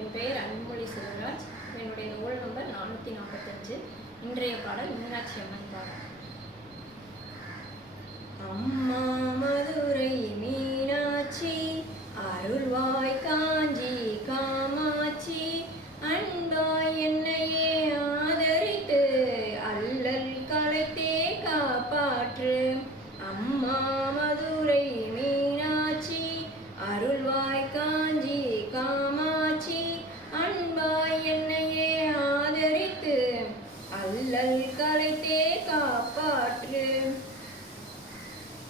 என் பெயர் அன்புமொழி செல்வராஜ் என்னுடைய roll number நானூற்றி நாற்பத்தஞ்சு இன்றைய பாடல் மீனாட்சி அம்மன் பாடல். அம்மா மதுரை மீனாட்சி அருள்வாய் காஞ்சி காமாட்சி அன்பாய் என்னையே ஆதரித்து அல்லல் கலைத்தே காப்பாற்று. அம்மா காப்பாற்று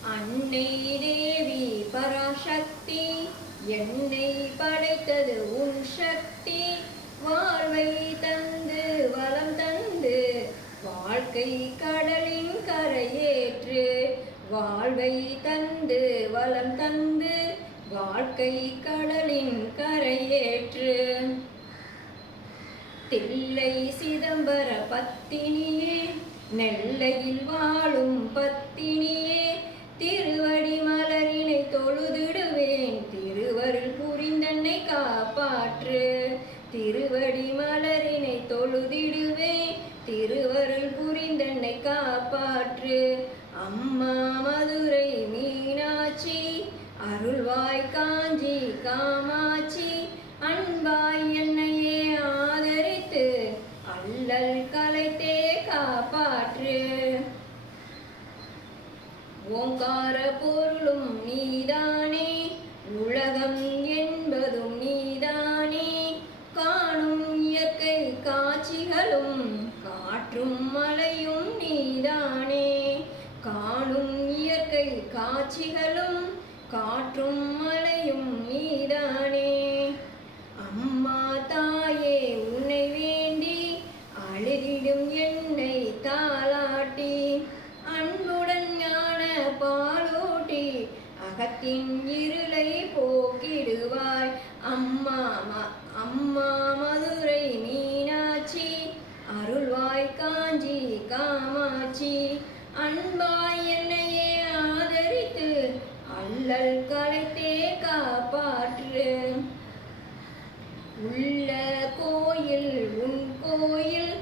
அன்னை தேவி பராசக்தி என்னை படைத்தது உன் சக்தி. வாழ்வை தந்து வளம் தந்து வாழ்க்கை கடலின் கரையேற்று. வாழ்வை தந்து வளம் தந்து வாழ்க்கை கடலின் கரையேற்று. தில்லை சிதம்பர பத்தினியே நெல்லையில் வாழும் பத்தினியே திருவடி மலரினை தொழுதிடுவேன். திருவருள் புரிந்தன்னை காப்பாற்று. திருவடி மலரினை தொழுதிடுவேன். திருவருள் புரிந்தன்னை காப்பாற்று. அம்மா மதுரை மீனாட்சி அருள்வாய் காஞ்சி காமாட்சி அன்பாய் என்ன ஆதரித்து அல்லல் கலைத்தே காப்பாற்று ஓங்கார பொருளும் நீதானே உலகம் என்பதும் நீதானே. காணும் இயற்கை காட்சிகளும் காற்றும் மலையும் நீதானே. காணும் இயற்கை காட்சிகளும் காற்றும் பாலூட்டி அகத்தின் இருளை போக்கிடுவாய். அம்மா அம்மா மதுரை மீனாட்சி அருள்வாய் காஞ்சி காமாட்சி. அன்பாய் என்னையே ஆதரித்து அல்லல் கலைத்தே காப்ப உள்ள கோயில் உன் கோயில்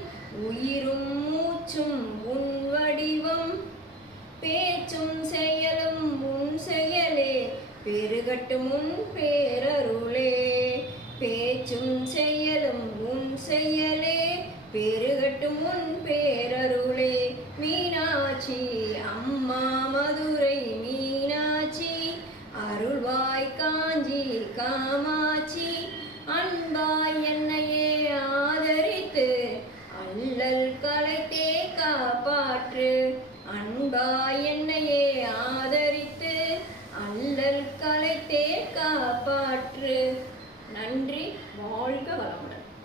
உயிரும் மூச்சும் உன் வடிவம் பேச்சும் செயலும் உன் செயலே பெருகட்டும் உன் பேரருளே. பேச்சும் செயலும் உன் செயலே. பெருகட்டும் உன் பேரருளே. மீனாட்சி அம்மா மதுரை மீனாட்சி. அருள்வாய் காஞ்சி காமாட்சி. அன்பாய் என்னையே ஆதரித்து அல்லல் கலைத்தே காப்பாற்று. அன்பாய் என்னையே கலை தேர் காப்பாற்று. நன்றி வாழ்க வளமுடன்.